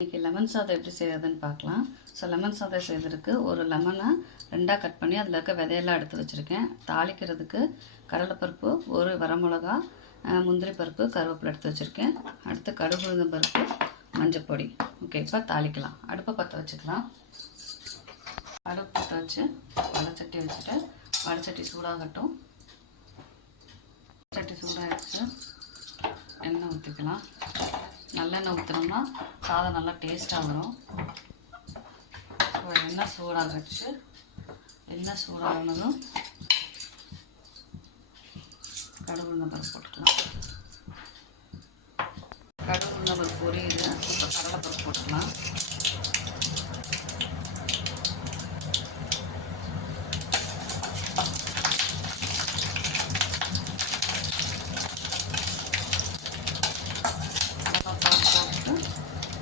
இன்றைக்கி லெமன் சாதம் எப்படி செய்யறதுன்னு பார்க்கலாம். ஸோ லெமன் சாதம் செய்வதற்கு ஒரு லெமனை ரெண்டாக கட் பண்ணி அதில் இருக்க விதையெல்லாம் எடுத்து வச்சுருக்கேன். தாளிக்கிறதுக்கு கடலைப்பருப்பு, ஒரு வரமிளகா, முந்திரி பருப்பு, கருவேப்பிலை எடுத்து வச்சுருக்கேன். அடுத்து கடுகு உளுந்தம் பருப்பு, மஞ்சள் பொடி. ஓகே, இப்போ தாளிக்கலாம். அடுப்பை பற்ற வச்சுக்கலாம். அடுப்பு பற்ற வச்சு வடைச்சட்டி வச்சுட்டு வடைச்சட்டி சூடாகட்டும். சட்டி சூடாகிடுச்சு. எண்ணெய் ஊற்றிக்கலாம். நல்லெண்ணெய் ஊற்றினோம்னா சாதம் நல்லா டேஸ்ட்டாக வரும். எண்ணெய் சூடாகிடுச்சு. எண்ணெய் சூடாகினதும் கடுகு உளுந்தம் பருப்பு போட்டுக்கலாம். கடுகு உளுந்தம் பருப்பு பொரியுது. இப்போ கடலைப்பருப்பு போட்டுக்கலாம்.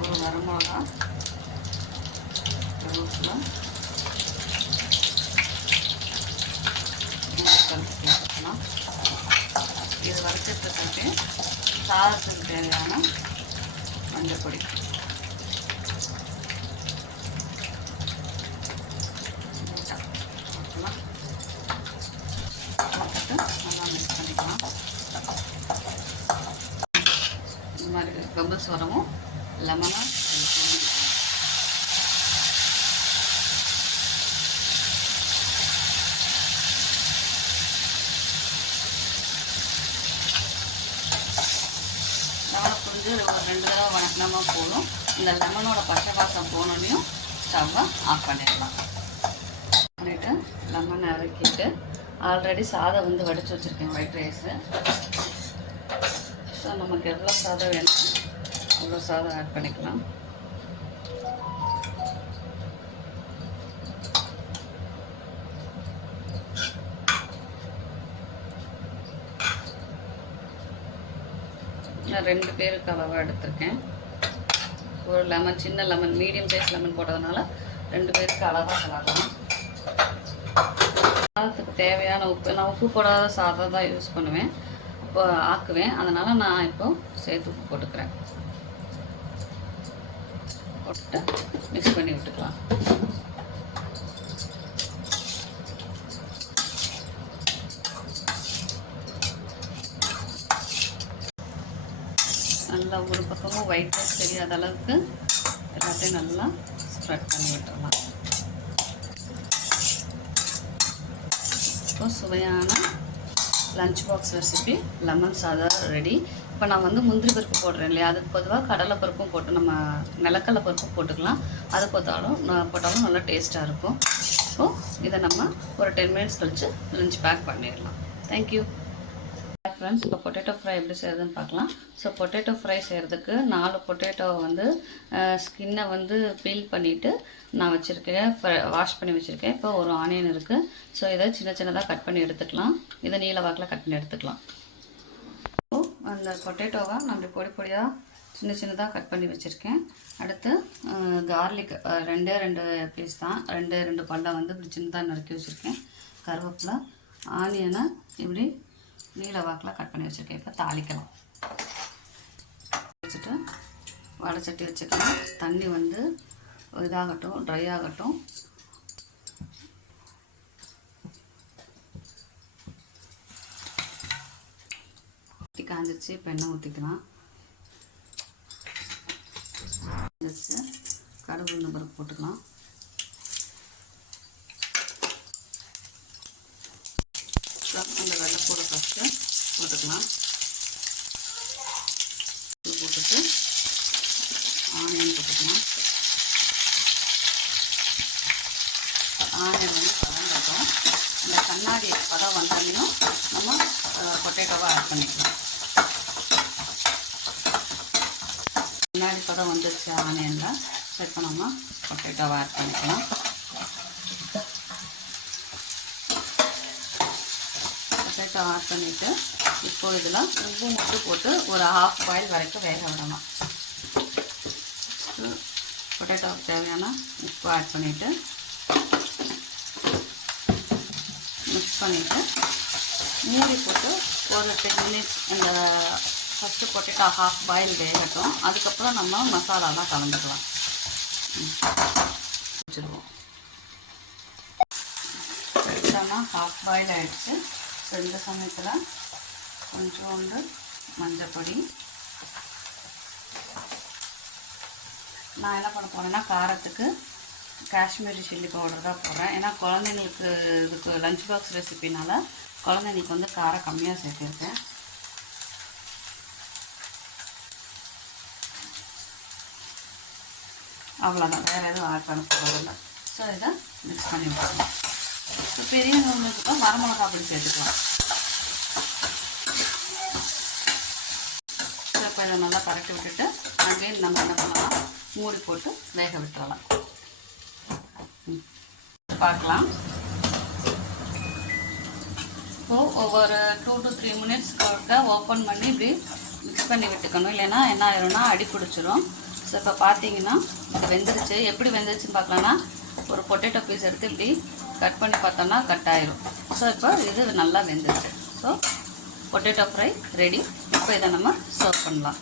ஒரு வரமிளகா, கருவேப்பிலை, போட்டுக்கலாம். இது வறுத்துட்டு சாதத்துக்கு தேவையான மஞ்சள் பொடி, போட்டுக்கலாம். போட்டுட்டு நல்லா மிக்ஸ் பண்ணிக்கலாம். இந்த மாதிரி பபிள்ஸ் வரவும் லெமனாக லெமனை புரிஞ்சு ஒரு 2 தடவை வணக்கினமா போகணும். இந்த லெமனோட பச்சை வாசம் போனோன்னையும் ஸ்டவ்வை ஆஃப் பண்ணிடலாம். பண்ணிவிட்டு லெமனை இறக்கிட்டு ஆல்ரெடி சாதம் வந்து வடித்து வச்சுருக்கேன், ஒயிட் ரைஸு. ஸோ நமக்கு எவ்வளோ சாதம் வேணும் அவ்வளோ சாதம் ஆட் பண்ணிக்கலாம். நான் 2 பேருக்கு அளவாக எடுத்திருக்கேன். ஒரு லெமன், சின்ன லெமன், மீடியம் சைஸ் லெமன் போட்டதுனால 2 பேருக்கு அளவாக கலக்கலாம். சாதத்துக்கு தேவையான உப்பு, நான் உப்பு போடாத சாதம் தான் யூஸ் பண்ணுவேன், இப்போ ஆக்குவேன். அதனால் நான் இப்போ சேர்த்து உப்பு போட்டுக்கிறேன். போட்டு மிக்ஸ் பண்ணி விட்டுக்கலாம். நல்லா ஒரு பக்கமும் ஒயிட் ரைஸ் தெரியாத அளவுக்கு எல்லாத்தையும் நல்லா ஸ்ப்ரெட் பண்ணி விட்டுடலாம். இப்போ சுவையான லஞ்ச் பாக்ஸ் ரெசிபி லெமன் சாதம் ரெடி. இப்போ நான் வந்து முந்திரி பருப்பு போடுறேன் இல்லையா, அதுக்கு பொதுவாக கடலை பருப்பும் போட்டு நம்ம நிலக்கடலை பருப்பும் போட்டுக்கலாம். அது போட்டாலும் நல்லா டேஸ்ட்டாக இருக்கும். ஸோ இதை நம்ம ஒரு 10 மினிட்ஸ் கழித்து லஞ்ச் பேக் பண்ணிடலாம். Thank you friends. இப்போ பொட்டேட்டோ ஃப்ரை எப்படி செய்கிறதுன்னு பார்க்கலாம். ஸோ பொட்டேட்டோ ஃப்ரை செய்கிறதுக்கு 4 பொட்டேட்டோவை வந்து ஸ்கின்னை வந்து பீல் பண்ணிவிட்டு நான் வச்சுருக்கேன், வாஷ் பண்ணி வச்சுருக்கேன். இப்போ ஒரு ஆனியன் இருக்குது. ஸோ இதை சின்னதாக கட் பண்ணி எடுத்துக்கலாம். இதை நீல வாக்கில் கட் பண்ணி எடுத்துக்கலாம். ஸோ அந்த பொட்டேட்டோவை நான் பொடியாக சின்னதாக கட் பண்ணி வச்சுருக்கேன். அடுத்து கார்லிக் 2 பீஸ் தான், 2 பல்லை வந்து இப்படி சின்னதாக நறுக்கி வச்சுருக்கேன். கருவேப்பிலை, ஆனியனை இப்படி நீல வாக்கில் கட் பண்ணி வச்சுருக்கேன். இப்போ தாளிக்கலாம். வச்சுட்டு வடைச்சட்டி வச்சுக்கலாம். தண்ணி வந்து இதாகட்டும், ட்ரை ஆகட்டும். காஞ்சிச்சு. இப்போ எண்ணெய் ஊற்றிக்கலாம். வச்சு கடுகு உளுந்தம் பருப்பு போட்டுக்கலாம். அந்த வெள்ளைப்பூட ஃபஸ்ட்டு போட்டுக்கலாம். போட்டுட்டு ஆனியன் போட்டுக்கலாம். ஆனியன் வந்து பதங்கட்டும். இந்த கண்ணாடி பதம் வந்தாலும் நம்ம பொட்டேட்டோவை ஆட் பண்ணிக்கலாம். கண்ணாடி பதம் வந்துருச்சு ஆனியனில். இப்போ நம்ம பொட்டேட்டோவை ஆட் பண்ணிக்கலாம். பொட்டேட்டோ ஆட் பண்ணிவிட்டு இப்போ இதில் உப்பு மட்டும் போட்டு ஒரு ½ பாயில் வரைக்கும் வேக விடலாம். பொட்டேட்டோவுக்கு தேவையான உப்பு ஆட் பண்ணிவிட்டு மிக்ஸ் பண்ணிவிட்டு மூடி போட்டு ஒரு 10 மினிட்ஸ் இந்த ஃபஸ்ட்டு பொட்டேட்டோ ஹாஃப் பாயில் வேகட்டும். அதுக்கப்புறம் நம்ம மசாலாலாம் கலந்துக்கலாம். வச்சுருவோம். பொட்டேட்டோனா ஹாஃப் பாயில் ஆகிடுச்சு. ஸோ இந்த சமயத்தில் கொஞ்சோண்டு மஞ்சப்பொடி, நான் என்ன பண்ண போகிறேன்னா காரத்துக்கு காஷ்மீரி சில்லி பவுடர் தான் போடுறேன். ஏன்னா குழந்தைங்களுக்கு இதுக்கு லஞ்ச் பாக்ஸ் ரெசிபினால குழந்தைங்களுக்கு வந்து காரம் கம்மியாக சேர்த்துருக்கேன். அவ்வளோதான், வேறு எதுவும் ஆட் பண்ண போகிறதில்ல. ஸோ இதை மிக்ஸ் பண்ணி விட்டுருவோம். இப்போ பெரிய வெங்காயம் வரமிளகா அப்படி சேர்த்துக்கலாம். ஸோ இப்போ இதை நல்லா பரட்டி விட்டுட்டு அங்கேயும் நம்ம என்ன பண்ணலாம், மூடி போட்டு வேக விட்டுறலாம். பார்க்கலாம். இப்போது ஒவ்வொரு 2 to 3 மினிட்ஸ்க்கு ஓப்பன் பண்ணி இப்படி மிக்ஸ் பண்ணி விட்டுக்கணும். இல்லைன்னா என்ன ஆயிரும்னா அடி பிடிச்சிரும். ஸோ இப்போ பார்த்தீங்கன்னா இது வெந்துருச்சு. எப்படி வெந்துருச்சுன்னு பார்க்கலான்னா ஒரு பொட்டேட்டோ பீஸ் எடுத்து இப்படி கட் பண்ணி பார்த்தோம்னா கட் ஆயிரும். ஸோ இப்போ இது நல்லா வெந்துருச்சு. So potato fry ready. இப்போ இதை நம்ம சர்வ் பண்ணலாம்.